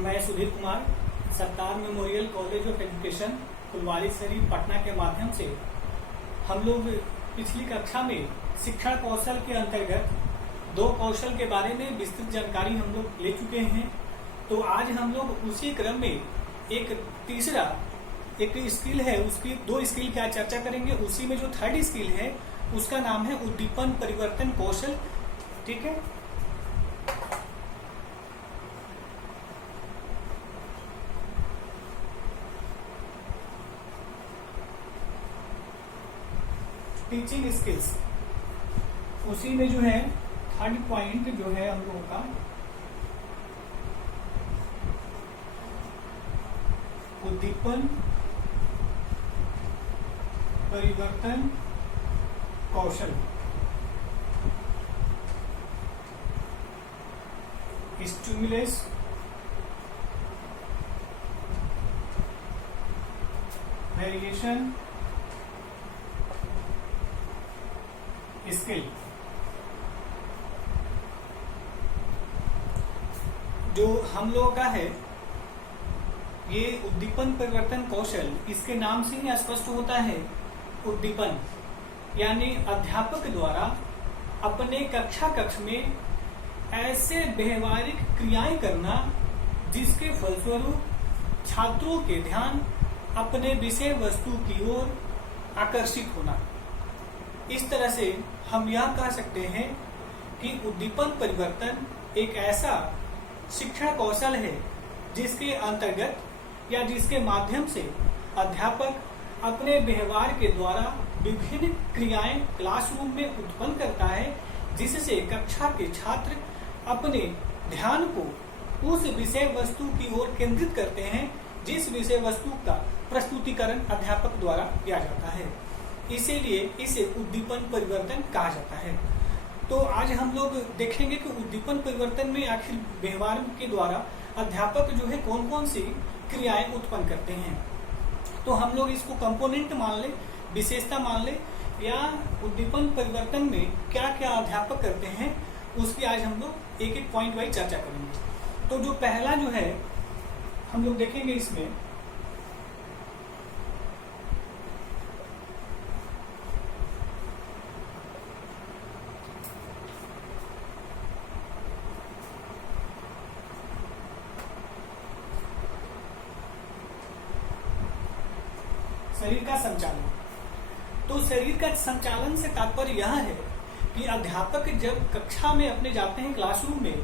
मैं Sudhir Kumar Sarkar memorial college of education Phulwari Sharif Patna के माध्यम से हम लोग पिछली कक्षा में शिक्षण कौशल के अंतर्गत 2 कौशल के बारे में विस्तृत जानकारी हम लोग ले चुके हैं। तो आज हम लोग उसी क्रम में एक तीसरा एक स्किल है, उसकी 2 स्किल की आज चर्चा करेंगे। उसी में जो 3rd स्किल है उसका नाम है उद्दीपन परिवर्तन कौशल। ठीक है, टीचिंग स्किल्स। उसी में जो है 3rd पॉइंट जो है हम लोगों का उद्दीपन परिवर्तन कौशल। Stimulus variation skill. जो हम लोगों का है ये उद्दीपन परिवर्तन कौशल, इसके नाम से ही स्पष्ट होता है उद्दीपन यानी अध्यापक द्वारा अपने कक्ष में ऐसे व्यवहारिक क्रियाएं करना जिसके फलस्वरूप छात्रों के ध्यान अपने विषय वस्तु की ओर आकर्षित होना। इस तरह से हम यह कह सकते हैं कि उद्दीपन परिवर्तन एक ऐसा शिक्षण कौशल है जिसके अंतर्गत या जिसके माध्यम से अध्यापक अपने व्यवहार के द्वारा विभिन्न क्रियाएं क्लासरूम में उत्पन्न करता है, जिससे कक्षा के छात्र अपने ध्यान को उस विषय वस्तु की ओर केंद्रित करते हैं जिस विषय वस्तु का प्रस्तुतिकरण अध्यापक द्वारा किया जाता है। इसीलिए इसे उद्दीपन परिवर्तन कहा जाता है। तो आज हम लोग देखेंगे कि उद्दीपन परिवर्तन में आखिर व्यवहार के द्वारा अध्यापक जो है कौन कौन सी क्रियाएं उत्पन्न करते हैं। तो हम लोग इसको कंपोनेंट मान ले, विशेषता मान ले, या उद्दीपन परिवर्तन में क्या क्या अध्यापक करते हैं उसकी आज हम लोग एक एक पॉइंट वाइज चर्चा करेंगे। तो जो पहला जो है हम लोग देखेंगे इसमें शरीर का संचालन। तो शरीर का संचालन से तात्पर्य यह है कि अध्यापक जब कक्षा में अपने जाते हैं क्लासरूम में,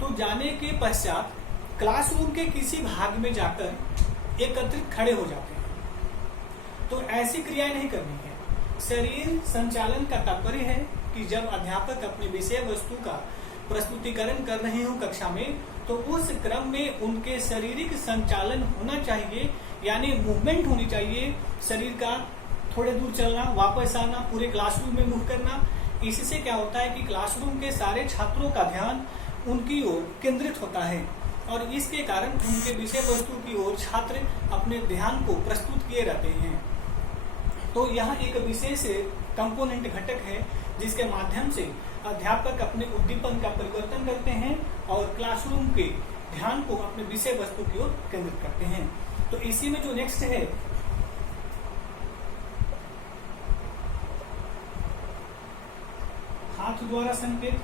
तो जाने के पश्चात क्लासरूम के किसी भाग में जाकर एकत्रित खड़े हो जाते हैं। तो ऐसी क्रियाएं नहीं करनी है। शरीर संचालन का तात्पर्य है कि जब अध्यापक अपने विषय वस्तु का प्रस्तुतिकरण कर रहे हो कक्षा में, तो उस क्रम में उनके शारीरिक संचालन होना चाहिए, यानी मूवमेंट होनी चाहिए। शरीर का थोड़े दूर चलना, वापस आना, पूरे क्लासरूम में मूव करना। इससे क्या होता है कि क्लासरूम के सारे छात्रों का ध्यान उनकी ओर केंद्रित होता है और इसके कारण उनके विषय वस्तु की ओर छात्र अपने ध्यान को प्रस्तुत किए रहते हैं। तो यह एक विशेष कंपोनेंट घटक है जिसके माध्यम से अध्यापक अपने उद्दीपन का परिवर्तन करते हैं और क्लासरूम के ध्यान को अपने विषय वस्तु की ओर केंद्रित करते हैं। तो इसी में जो नेक्स्ट है हाथ द्वारा संकेत।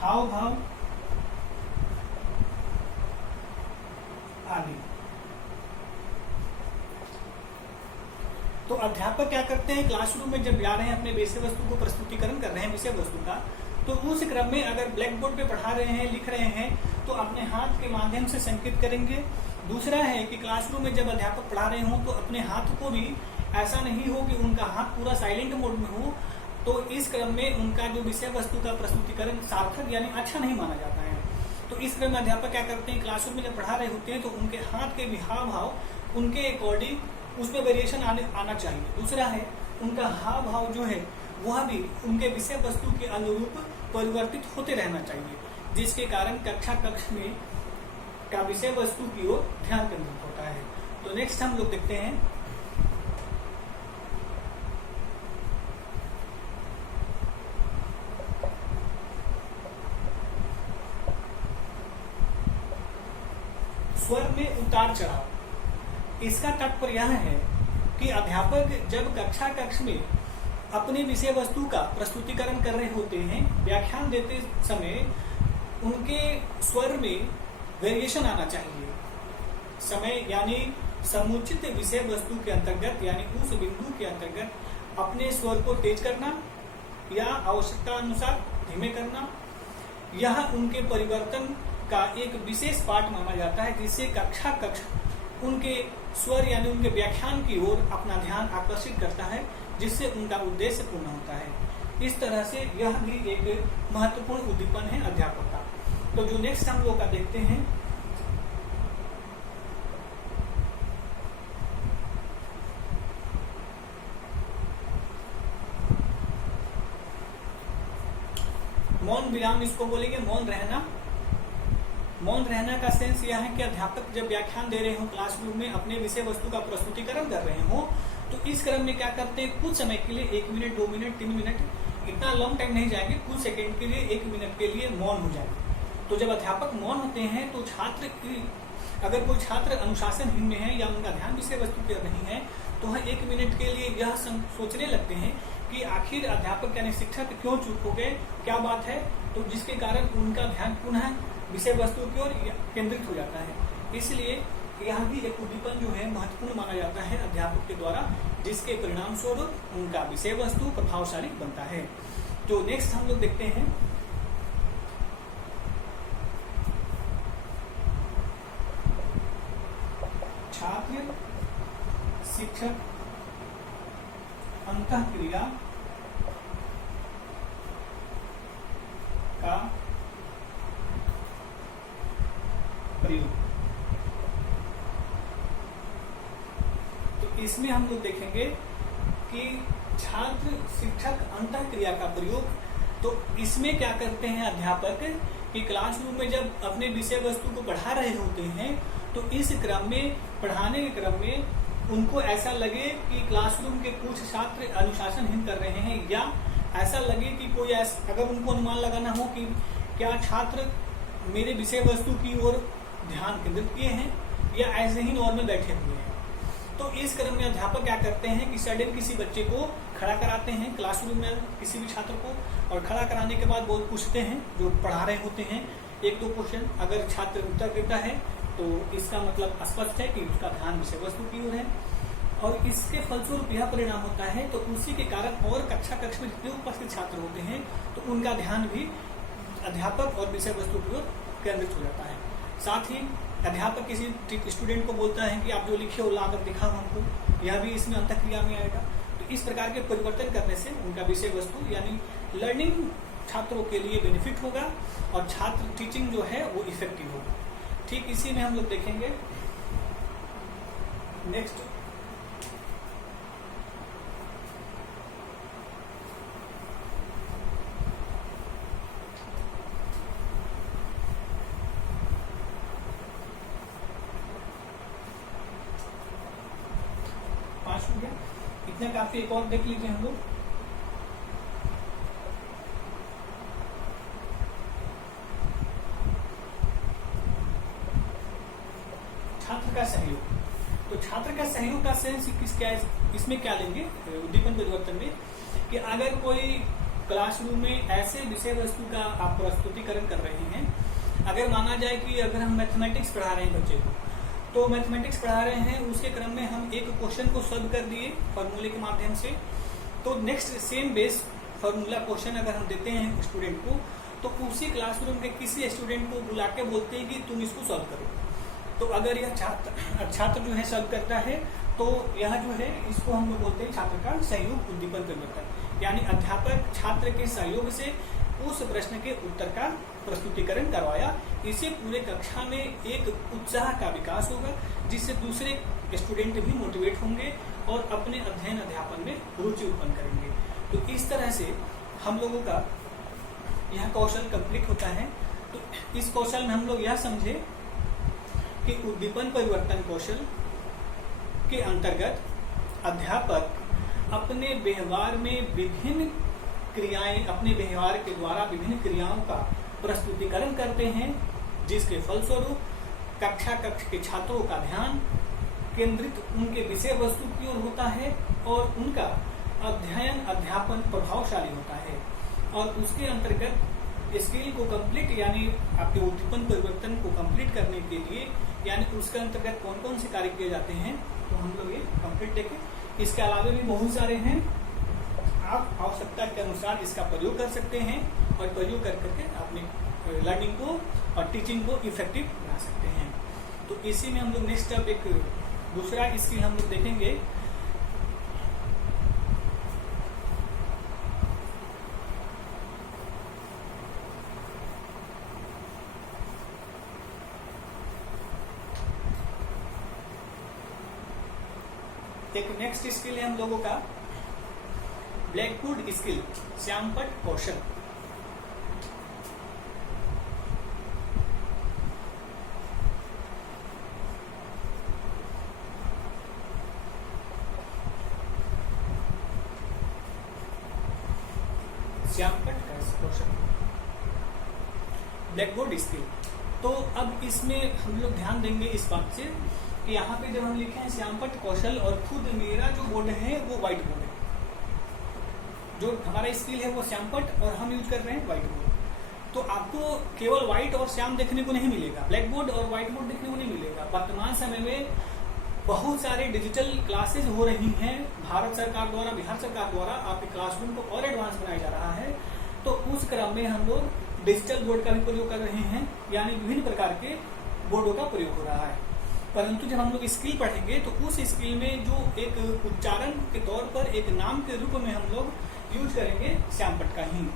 हाव भाव आदि। तो अध्यापक क्या करते हैं, क्लासरूम में जब जा रहे हैं अपने विषय वस्तु को प्रस्तुतिकरण कर रहे हैं विषय वस्तु का, तो उस क्रम में अगर ब्लैक बोर्ड पे पढ़ा रहे हैं, लिख रहे हैं, तो अपने हाथ के माध्यम से संकेत करेंगे। दूसरा है कि क्लासरूम में जब अध्यापक पढ़ा रहे हो तो अपने हाथ को भी ऐसा नहीं हो कि उनका हाथ पूरा साइलेंट मोड में हो, तो इस क्रम में उनका जो विषय वस्तु का प्रस्तुतिकरण सार्थक यानी अच्छा नहीं माना जाता है। तो इस क्रम में अध्यापक क्या करते हैं, क्लासरूम में जब पढ़ा रहे होते हैं तो उनके हाथ के भी हाव भाव उनके अकॉर्डिंग उसमें वेरिएशन आना चाहिए। दूसरा है उनका हाव भाव जो है वह भी उनके विषय वस्तु के अनुरूप परिवर्तित होते रहना चाहिए, जिसके कारण कक्ष में का विषय वस्तु की ओर ध्यान केंद्रित होता है। तो नेक्स्ट हम लोग देखते हैं स्वर में उतार चढ़ाव। इसका तात्पर्य यह है कि अध्यापक जब कक्ष में अपने विषय वस्तु का प्रस्तुतिकरण कर रहे होते हैं, व्याख्यान देते समय उनके स्वर में वेरिएशन आना चाहिए। समय यानी समुचित विषय वस्तु के अंतर्गत यानी उस बिंदु के अंतर्गत अपने स्वर को तेज करना या आवश्यकता अनुसार धीमे करना, यह उनके परिवर्तन का एक विशेष पार्ट माना जाता है, जिससे कक्ष उनके स्वर यानी उनके व्याख्यान की ओर अपना ध्यान आकर्षित करता है, जिससे उनका उद्देश्य पूर्ण होता है। इस तरह से यह भी एक महत्वपूर्ण उद्दीपन है अध्यापक का। तो जो नेक्स्ट हम लोग का देखते हैं, मौन विराम इसको बोलेंगे मौन रहना। मौन रहना का सेंस यह है कि अध्यापक जब व्याख्यान दे रहे हो क्लासरूम में, अपने विषय वस्तु का प्रस्तुतिकरण कर रहे हो, तो इस क्रम में क्या करते हैं, कुछ समय के लिए 1 मिनट 2 मिनट 3 मिनट, इतना लॉन्ग टाइम नहीं जाएंगे, कुछ सेकंड के लिए 1 मिनट के लिए मौन हो जाएंगे। तो जब अध्यापक मौन होते हैं तो छात्र की, अगर कोई छात्र अनुशासनहीन में है या उनका ध्यान विषय वस्तु पर नहीं है, तो वह 1 मिनट के लिए यह सोचने लगते हैं कि आखिर अध्यापक यानी शिक्षक क्यों चुप हो गए, क्या बात है, तो जिसके कारण उनका ध्यान पुनः विषय वस्तु की ओर केंद्रित हो जाता है। इसलिए यह भी एक उद्दीपन जो है महत्वपूर्ण माना जाता है अध्यापक के द्वारा, जिसके परिणाम स्वरूप उनका विषय वस्तु प्रभावशाली बनता है। जो नेक्स्ट हम लोग देखते हैं, छात्र शिक्षक अंतःक्रिया का प्रयोग। तो इसमें हम लोग देखेंगे कि छात्र शिक्षक अंतःक्रिया का प्रयोग, तो इसमें क्या करते हैं अध्यापक कि क्लासरूम में जब अपने विषय वस्तु को पढ़ा रहे होते हैं, तो इस क्रम में, पढ़ाने के क्रम में उनको ऐसा लगे कि क्लासरूम के कुछ छात्र अनुशासनहीन कर रहे हैं, या ऐसा लगे कि कोई अगर उनको अनुमान लगाना हो कि क्या छात्र मेरे विषय वस्तु की ओर ध्यान केंद्रित किए हैं या ऐसे ही नॉर्मल बैठे हुए हैं, तो इस क्रम में अध्यापक क्या करते हैं कि सडन किसी बच्चे को खड़ा कराते हैं क्लासरूम में, किसी भी छात्र को, और खड़ा कराने के बाद बहुत पूछते हैं जो पढ़ा रहे होते हैं 1-2 क्वेश्चन। अगर छात्र उत्तर देता है तो इसका मतलब स्पष्ट है कि उसका ध्यान विषय वस्तु की ओर है, और इसके फलस्वरूप यह परिणाम होता है। तो उसी के कारण और कक्ष में जितने उपस्थित छात्र होते हैं, तो उनका ध्यान भी अध्यापक और विषय वस्तु की ओर केंद्रित हो जाता है। साथ ही अध्यापक किसी स्टूडेंट को बोलता है कि आप जो लिखे हो लाकर दिखाओ हमको, यह भी इसमें अंतःक्रिया में आएगा। तो इस प्रकार के परिवर्तन करने से उनका विषय वस्तु यानी लर्निंग छात्रों के लिए बेनिफिट होगा, और छात्र टीचिंग जो है वो इफेक्टिव होगा। ठीक इसी में हम लोग देखेंगे नेक्स्ट, इतना काफी, एक और देख लीजिए हम लोग। छात्र का सहयोग, तो छात्र का सहयोग का सेंस इसमें क्या लेंगे उद्दीपन परिवर्तन में, कि अगर कोई क्लासरूम में ऐसे विषय वस्तु का आप प्रस्तुतिकरण कर रहे हैं, अगर माना जाए कि अगर हम मैथमेटिक्स पढ़ा रहे हैं बच्चे को, तो मैथमेटिक्स पढ़ा रहे हैं, उसके क्रम में हम एक क्वेश्चन को सॉल्व कर दिए फॉर्मूले के माध्यम से, तो next same base formula question अगर हम देते हैं स्टूडेंट को, तो उसी क्लासरूम के किसी स्टूडेंट को बुला के बोलते हैं कि तुम इसको सॉल्व करो। तो अगर यह छात्र जो है सॉल्व करता है, तो यह जो है इसको हम लोग बोलते हैं छात्र का सहयोग उद्दीपन परिवर्तन, यानी अध्यापक छात्र के सहयोग से उस प्रश्न के उत्तर का प्रस्तुतिकरण करवाया। इससे पूरे कक्षा में एक उत्साह का विकास होगा, जिससे दूसरे स्टूडेंट भी मोटिवेट होंगे और अपने अध्ययन अध्यापन में रुचि उत्पन्न करेंगे। तो इस तरह से हम लोगों का यह कौशल कंप्लीट होता है। तो इस कौशल में हम लोग यह समझे कि उद्दीपन परिवर्तन कौशल के अंतर्गत अध्यापक अपने व्यवहार में विभिन्न क्रियाएं, अपने व्यवहार के द्वारा विभिन्न क्रियाओं का प्रस्तुतिकरण करते हैं, जिसके फलस्वरूप कक्षा कक्ष के छात्रों का ध्यान केंद्रित उनके विषय वस्तु की ओर होता है और उनका अध्ययन अध्यापन प्रभावशाली होता है। और उसके अंतर्गत स्किल को कंप्लीट यानी आपके उद्दीपन परिवर्तन को कंप्लीट करने के लिए यानी उसके अंतर्गत कौन कौन से कार्य किए जाते हैं तो हम लोग ये कंप्लीट देखें। इसके अलावा भी बहुत सारे हैं, आप आवश्यकता के अनुसार इसका प्रयोग कर सकते हैं और प्रयोग कर करके अपनी लर्निंग को और टीचिंग को इफेक्टिव बना सकते हैं। तो इसी में हम लोग नेक्स्ट अब एक दूसरा स्किल हम लोग देखेंगे। एक नेक्स्ट स्किल है हम लोगों का ब्लैकबोर्ड स्किल, श्यामपट्ट कौशल। श्यामपट्ट कौशल ब्लैकबोर्ड स्किल। तो अब इसमें हम लोग ध्यान देंगे इस बात से कि यहाँ पे जब हम लिखे हैं श्यामपट्ट कौशल और खुद मेरा जो बोर्ड है वो व्हाइट बोर्ड है, जो हमारा स्किल है वो श्यामपट्ट और हम यूज कर रहे हैं व्हाइट बोर्ड। तो आपको केवल व्हाइट और श्याम देखने को नहीं मिलेगा, ब्लैक बोर्ड और व्हाइट बोर्ड देखने को नहीं मिलेगा। वर्तमान समय में बहुत सारे डिजिटल क्लासेज हो रही हैं भारत सरकार द्वारा, बिहार सरकार द्वारा आपके क्लासरूम को और एडवांस बनाया जा रहा है। तो उस क्रम में हम लोग डिजिटल बोर्ड का भी प्रयोग कर रहे हैं, यानी विभिन्न प्रकार के बोर्डों का प्रयोग हो रहा है। परंतु जब हम लोग स्किल पढ़ेंगे तो उस स्किल में जो एक उच्चारण के तौर पर एक नाम के रूप में हम लोग यूज करेंगे श्यामपट्ट का ही।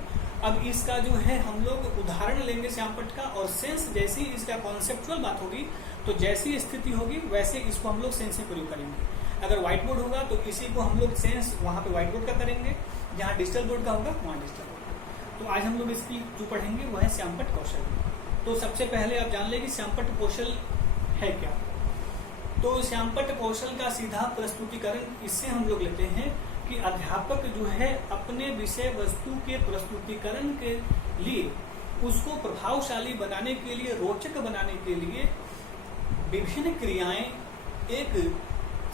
अब इसका जो है हम लोग उदाहरण लेंगे श्यामपट्ट का, और सेंस जैसी इसका कॉन्सेप्चुअल बात होगी तो जैसी स्थिति होगी वैसे इसको हम लोग सेंस में प्रयोग करेंगे। अगर व्हाइट बोर्ड होगा तो इसी को हम लोग सेंस वहाँ पे व्हाइट बोर्ड का करेंगे, जहाँ डिजिटल बोर्ड का होगा वहाँ डिजिटल बोर्ड का। तो आज हम लोग इसकी जो पढ़ेंगे वह है श्यामपट्ट कौशल। तो सबसे पहले आप जान लें कि श्यामपट्ट कौशल है क्या। तो श्यामपट्ट कौशल का सीधा प्रस्तुतिकरण इससे हम लोग लेते हैं कि अध्यापक जो है अपने विषय वस्तु के प्रस्तुतिकरण के लिए उसको प्रभावशाली बनाने के लिए, रोचक बनाने के लिए विभिन्न क्रियाएं एक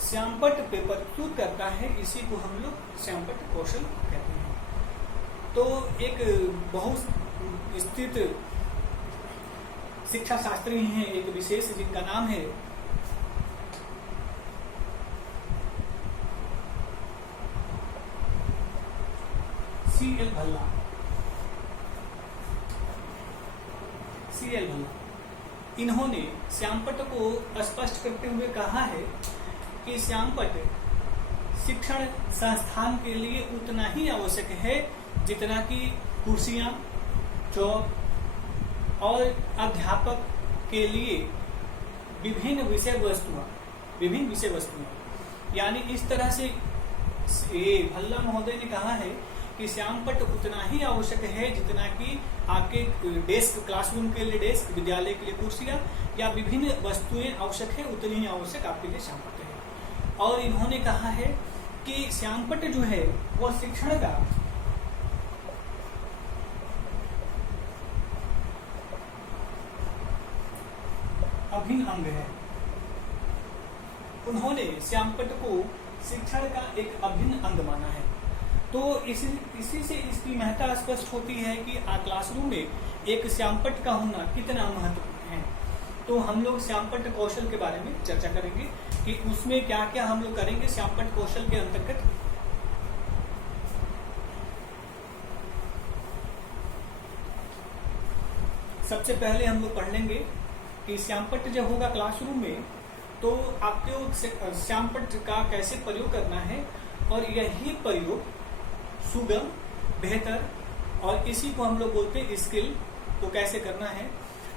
श्यामपट्ट पे प्रस्तुत करता है। इसी को हम लोग श्यामपट्ट कौशल कहते हैं। तो एक बहुत स्थित शिक्षा शास्त्री हैं एक विशेष, जिनका नाम है C.L. भल्ला। इन्होंने श्यामपट्ट को स्पष्ट करते हुए कहा है कि श्यामपट्ट शिक्षण संस्थान के लिए उतना ही आवश्यक है जितना कि कुर्सियां, चौक और अध्यापक के लिए विभिन्न विषय वस्तुएं। यानी इस तरह से भल्ला महोदय ने कहा है कि श्यामपट्ट उतना ही आवश्यक है जितना कि आपके डेस्क, क्लासरूम के लिए डेस्क, विद्यालय के लिए कुर्सियां या विभिन्न वस्तुएं आवश्यक है, उतनी ही आवश्यक आपके लिए श्यामपट्ट है। और इन्होंने कहा है कि श्यामपट्ट जो है वह शिक्षण का अभिन्न अंग है। उन्होंने श्यामपट्ट को शिक्षण का एक अभिन्न अंग माना है। तो इसी से इसकी महत्ता स्पष्ट होती है कि क्लासरूम में एक श्यामपट्ट का होना कितना महत्वपूर्ण है। तो हम लोग श्यामपट्ट कौशल के बारे में चर्चा करेंगे कि उसमें क्या क्या हम लोग करेंगे श्यामपट्ट कौशल के अंतर्गत। सबसे पहले हम लोग पढ़ लेंगे कि श्यामपट्ट जब होगा क्लासरूम में तो आपको श्यामपट्ट का कैसे प्रयोग करना है, और यही प्रयोग सुगम, बेहतर और इसी को हम लोग बोलते हैं स्किल, तो कैसे करना है।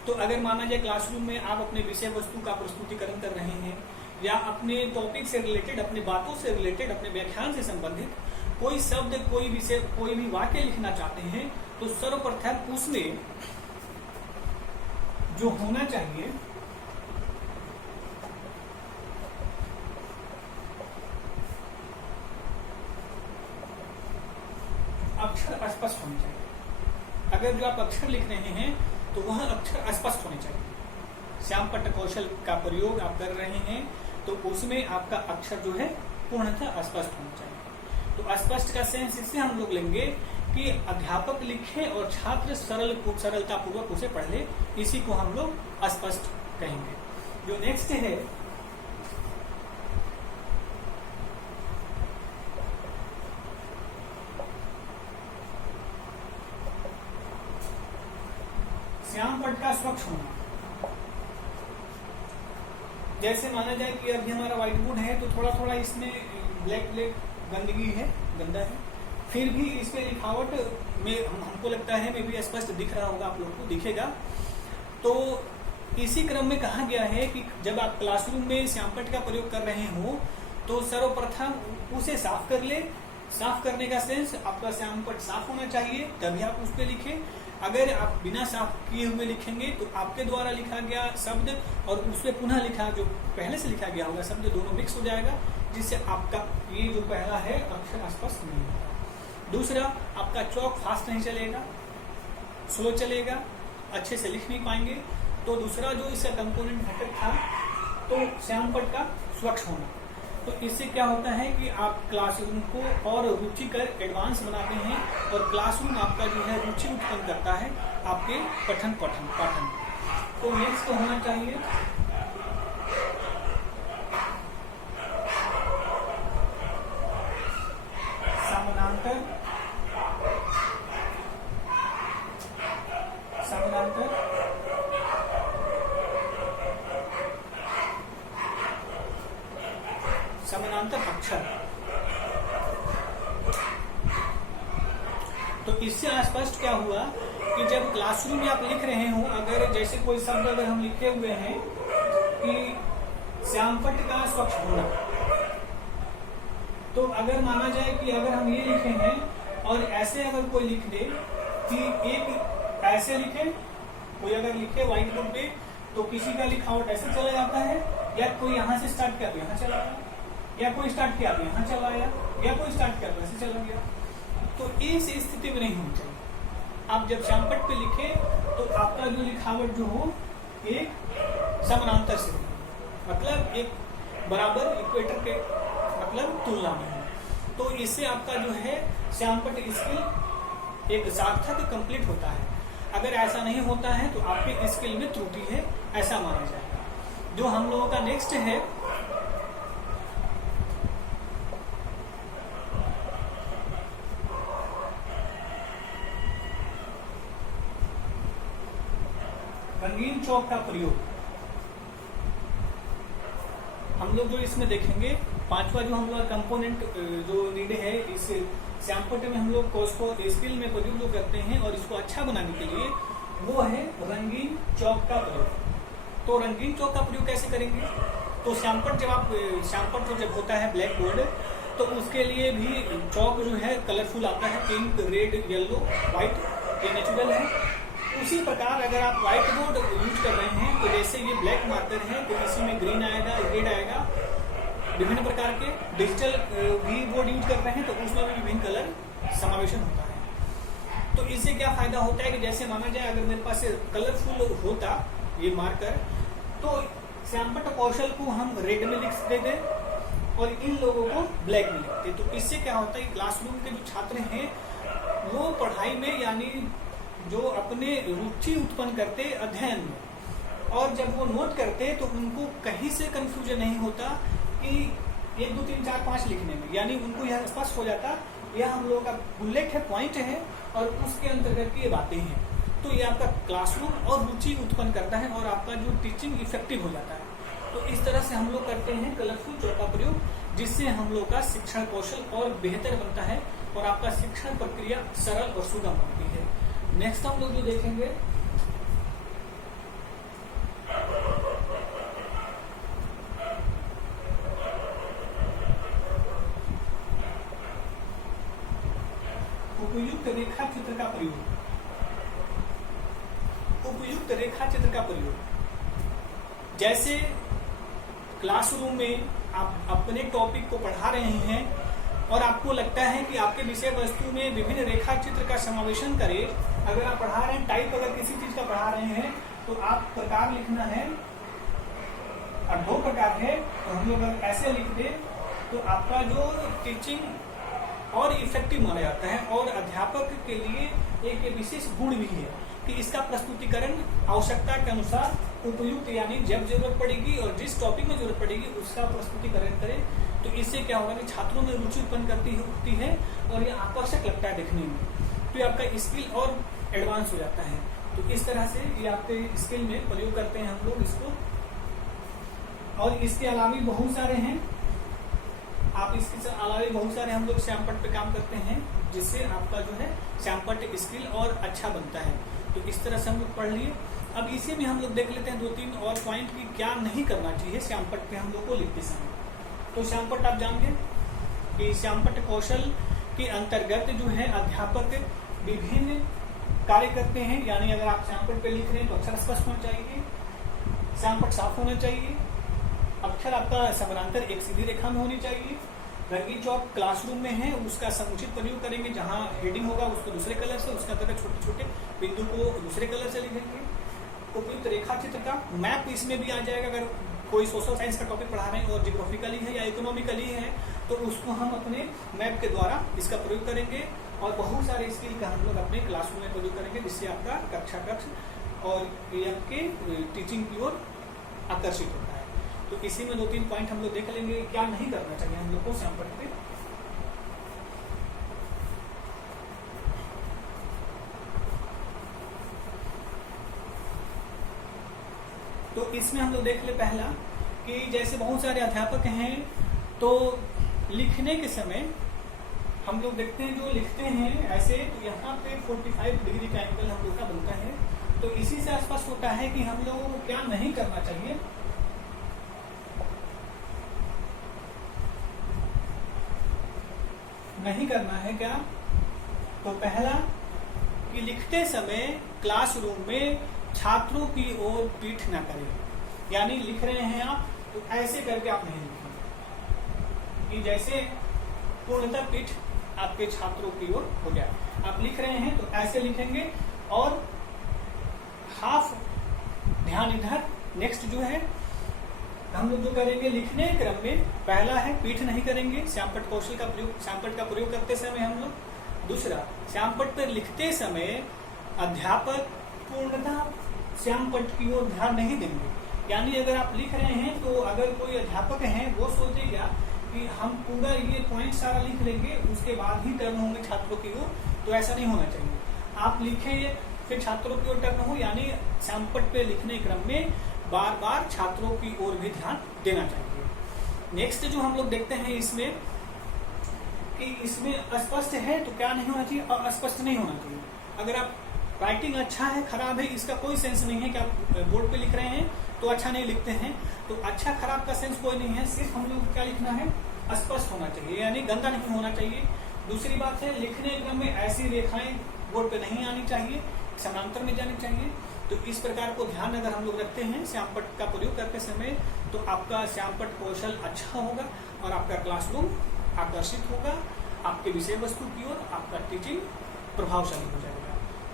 तो अगर माना जाए क्लासरूम में आप अपने विषय वस्तु का प्रस्तुतिकरण कर रहे हैं या अपने टॉपिक से रिलेटेड, अपनी बातों से रिलेटेड, अपने व्याख्यान से संबंधित कोई शब्द, कोई विषय, कोई भी वाक्य लिखना चाहते हैं, तो सर्वप्रथम उसमें जो होना चाहिए अक्षर स्पष्ट होने चाहिए। अगर जो आप अक्षर लिख रहे हैं तो वह अक्षर स्पष्ट होने चाहिए। श्यामपट्ट कौशल का प्रयोग आप कर रहे हैं तो उसमें आपका अक्षर जो है पूर्णतः स्पष्ट होना चाहिए। तो अस्पष्ट का सेंस इससे हम लोग लेंगे कि अध्यापक लिखे और छात्र सरलता पूर्वक उसे पढ़ ले, इसी को हम लोग अस्पष्ट कहेंगे। जो नेक्स्ट है श्यामपट्ट का स्वच्छ होना। जैसे माना जाए कि अभी हमारा व्हाइट बोर्ड है तो थोड़ा थोड़ा इसमें ब्लैक गंदगी है, गंदा है, फिर भी इसमें लिखावट में हमको लगता है मे भी स्पष्ट दिख रहा होगा, आप लोगों को दिखेगा। तो इसी क्रम में कहा गया है कि जब आप क्लासरूम में श्यामपट्ट का प्रयोग कर रहे हो तो सर्वप्रथम उसे साफ कर ले। साफ करने का सेंस आपका श्यामपट्ट साफ होना चाहिए, तभी आप उस पर लिखें। अगर आप बिना साफ किए हुए लिखेंगे तो आपके द्वारा लिखा गया शब्द और उसमें पुनः लिखा जो पहले से लिखा गया होगा शब्द दोनों मिक्स हो जाएगा, जिससे आपका ये जो पहला है अक्षर स्पष्ट नहीं होगा। दूसरा, आपका चौक फास्ट नहीं चलेगा, स्लो चलेगा, अच्छे से लिख नहीं पाएंगे। तो दूसरा जो इसका कंपोनेंट घटक था तो श्यामपट्ट का स्वच्छ होना। तो इससे क्या होता है कि आप क्लासरूम को और रुचिकर एडवांस बनाते हैं और क्लासरूम आपका जो है रुचि उत्पन्न करता है आपके पठन। तो नेक्स्ट तो होना चाहिए समानांतर अक्षर। तो इससे स्पष्ट क्या हुआ कि जब क्लासरूम में आप लिख रहे हो, अगर जैसे कोई शब्द अगर हम लिखे हुए हैं कि श्यामपट्ट का स्वच्छ होना, तो अगर माना जाए कि अगर हम ये लिखे हैं और ऐसे अगर कोई लिख दे कि एक ऐसे लिखे, कोई अगर लिखे व्हाइट बोर्ड पे तो किसी का लिखावट ऐसे चला जाता है, या कोई यहाँ से स्टार्ट किया तो यहाँ चला गया, या कोई स्टार्ट किया तो यहाँ चला आया, या कोई स्टार्ट किया तो ऐसे चला गया। तो इस स्थिति में नहीं होनी चाहिए। आप जब श्यामपट्ट पे लिखे तो आपका जो लिखावट जो हो एक समानांतर से, मतलब एक बराबर इक्वेटर के मतलब तुलना में हो। तो इससे आपका जो है श्यामपट्ट स्किल एक सार्थक कंप्लीट होता है। अगर ऐसा नहीं होता है तो आपके स्किल में त्रुटि है, ऐसा माना जाएगा। जो हम लोगों का नेक्स्ट है रंगीन चौक का प्रयोग। हम लोग जो इसमें देखेंगे पांचवा जो हम लोग कंपोनेंट जो नीड है इस श्यामपट्ट में हम लोग उसको स्किल में प्रयोग जो करते हैं और इसको अच्छा बनाने के लिए, वो है रंगीन चौक का प्रयोग। तो रंगीन चौक का प्रयोग कैसे करेंगे? तो श्यामपट्ट जो जब होता है ब्लैक बोर्ड तो उसके लिए भी चौक जो है कलरफुल आता है, पिंक, रेड, येलो, व्हाइट, ये नेचुरल है। उसी प्रकार अगर आप व्हाइट बोर्ड यूज कर रहे हैं तो जैसे ये ब्लैक मार्कर है तो इसी में ग्रीन आएगा, रेड आएगा, विभिन्न प्रकार के डिजिटल भी बोर्ड यूज कर रहे हैं तो उसमें भी विभिन्न कलर समावेशन होता है। तो इससे क्या फायदा होता है कि जैसे माना जाए अगर मेरे पास कलरफुल होता ये मार्कर तो श्यामपट्ट कौशल को हम रेड में लिख देते और इन लोगों को ब्लैक में लिखते। तो इससे क्या होता है कि क्लासरूम के जो छात्र हैं वो पढ़ाई में यानी जो अपने रुचि उत्पन्न करते अध्ययन में, और जब वो नोट करते तो उनको कहीं से कंफ्यूजन नहीं होता कि 1 2 3 4 5 लिखने में, यानी उनको यह स्पष्ट हो जाता यह हम लोगों का बुलेट है, पॉइंट है और उसके अंतर्गत की ये बातें हैं। तो ये आपका क्लासरूम और रुचि उत्पन्न करता है और आपका जो टीचिंग इफेक्टिव हो जाता है। तो इस तरह से हम लोग करते हैं कलरफुल चौक का प्रयोग, जिससे हम लोग का शिक्षण कौशल और बेहतर बनता है और आपका शिक्षण प्रक्रिया सरल और सुगम बनती है। नेक्स्ट हम लोग जो देखेंगे उपयुक्त रेखा चित्र का प्रयोग। उपयुक्त रेखा चित्र का प्रयोग, जैसे क्लासरूम में आप अपने टॉपिक को पढ़ा रहे हैं और आपको लगता है कि आपके विषय वस्तु में विभिन्न रेखा चित्र का समावेशन करे। अगर आप पढ़ा रहे हैं टाइप, अगर किसी चीज का पढ़ा रहे हैं तो आप प्रकार लिखना है, और 2 प्रकार है, तो हम लोग अगर ऐसे लिख दे तो आपका जो टीचिंग और इफेक्टिव माना जाता है, और अध्यापक के लिए एक विशेष गुण भी है कि इसका प्रस्तुतिकरण आवश्यकता के अनुसार उपयुक्त, यानी जब जरूरत पड़ेगी और जिस टॉपिक में जरूरत पड़ेगी उसका प्रस्तुतिकरण करें। तो इससे क्या होगा कि छात्रों में रुचि उत्पन्न करती होती है और ये आकर्षक लगता है देखने में, तो ये आपका स्किल और एडवांस हो जाता है। तो इस तरह से ये आपके स्किल में प्रयोग करते हैं हम लोग इसको। और इसके अलावा बहुत सारे हैं, आप इसके अलावा बहुत सारे हम लोग श्यामपट्ट पे काम करते हैं, जिससे आपका जो है श्यामपट्ट स्किल और अच्छा बनता है। तो इस तरह से हम लोग पढ़ लिए। अब इसी में हम लोग देख लेते हैं 2-3 और पॉइंट की क्या नहीं करना चाहिए श्यामपट्ट पे हम लोग को लिखते समय। तो श्यामपट्ट आप जानते कि श्यामपट्ट कौशल के अंतर्गत जो है अध्यापक विभिन्न कार्य करते हैं, यानी अगर आप श्यामपट्ट पे लिख रहे हैं तो अक्षर स्पष्ट होना चाहिए, श्यामपट्ट साफ होना चाहिए, अक्षर आपका समानांतर एक सीधी रेखा में होनी चाहिए, रंगीन चौक क्लासरूम में है उसका समुचित प्रयोग करेंगे, जहां हेडिंग होगा उसको दूसरे कलर से, उसका तरह छोटे छोटे बिंदु को दूसरे कलर से लिखेंगे। उपयुक्त रेखा चित्र का मैप इसमें भी आ जाएगा, अगर कोई सोशल साइंस का टॉपिक पढ़ा रहे हैं और जियोग्राफिकली है या इकोनॉमिकली है तो उसको हम अपने मैप के द्वारा इसका प्रयोग करेंगे, और बहुत सारे स्किल का हम लोग अपने क्लासरूम में प्रयोग करेंगे, जिससे आपका कक्षा कक्ष और आपके टीचिंग की ओर आकर्षित होता है। तो इसी में 2-3 पॉइंट हम लोग देख लेंगे क्या नहीं करना चाहिए हम लोग को श्यामपट्ट पे। तो इसमें हम लोग देख ले पहला कि जैसे बहुत सारे अध्यापक हैं तो लिखने के समय हम लोग देखते हैं जो लिखते हैं ऐसे, तो यहाँ पे 45 डिग्री का एंगल हम लोग का बनता है। तो इसी से स्पष्ट होता है कि हम लोगों को क्या नहीं करना चाहिए। नहीं करना है क्या, तो पहला कि लिखते समय क्लासरूम में छात्रों की ओर पीठ ना करें, यानी लिख रहे हैं आप तो ऐसे करके आप नहीं लिखें कि जैसे पूर्णतः पीठ आपके छात्रों की ओर हो जाए। आप लिख रहे हैं तो ऐसे लिखेंगे, और हाफ ध्यान इधर। नेक्स्ट जो है हम लोग जो करेंगे लिखने क्रम में, पहला है पीठ नहीं करेंगे श्यामपट्ट कौशल का प्रयोग, श्यामपट्ट का प्रयोग करते समय हम लोग। दूसरा, श्यामपट्ट पर लिखते समय अध्यापक पूर्णतः श्यामपट्ट की ओर ध्यान नहीं देंगे, यानी अगर आप लिख रहे हैं तो अगर कोई अध्यापक है वो सोचेगा कि हम पूरा ये पॉइंट सारा लिख लेंगे उसके बाद ही टर्न होंगे छात्रों की ओर, तो ऐसा नहीं होना चाहिए। आप लिखें फिर छात्रों की ओर टर्न हो, यानी श्यामपट्ट पे लिखने क्रम में बार बार छात्रों की ओर भी ध्यान देना चाहिए। नेक्स्ट जो हम लोग देखते हैं इसमें कि इसमें अस्पष्ट है तो क्या नहीं होना चाहिए, अस्पष्ट नहीं होना चाहिए। अगर आप राइटिंग अच्छा है खराब है इसका कोई सेंस नहीं है कि आप बोर्ड पे लिख रहे हैं तो अच्छा नहीं लिखते हैं, तो अच्छा खराब का सेंस कोई नहीं है। सिर्फ हम लोग क्या लिखना है, स्पष्ट होना चाहिए, यानी गंदा नहीं होना चाहिए। दूसरी बात है लिखने क्रम में ऐसी रेखाएं बोर्ड पे नहीं आनी चाहिए, समानांतर में जानी चाहिए। तो इस प्रकार को ध्यान अगर हम लोग रखते हैं श्यामपट्ट का प्रयोग करते समय, तो आपका श्यामपट्ट कौशल अच्छा होगा और आपका क्लासरूम आकर्षित होगा, आपके विषय वस्तु की ओर आपका टीचिंग प्रभावशाली हो जाएगा।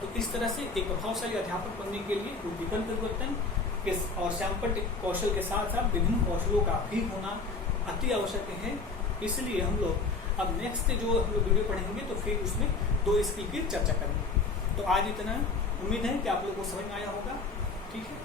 तो इस तरह से एक प्रभावशाली अध्यापक बनने के लिए उद्दीपन परिवर्तन और श्यामपट्ट कौशल के साथ साथ विभिन्न कौशलों का भी होना अति आवश्यक है। इसलिए हम लोग अब नेक्स्ट जो हम लोग वीडियो पढ़ेंगे तो फिर उसमें 2 स्किल की चर्चा करेंगे। तो आज इतना, उम्मीद है कि आप लोगों को समझ में आया होगा। ठीक है।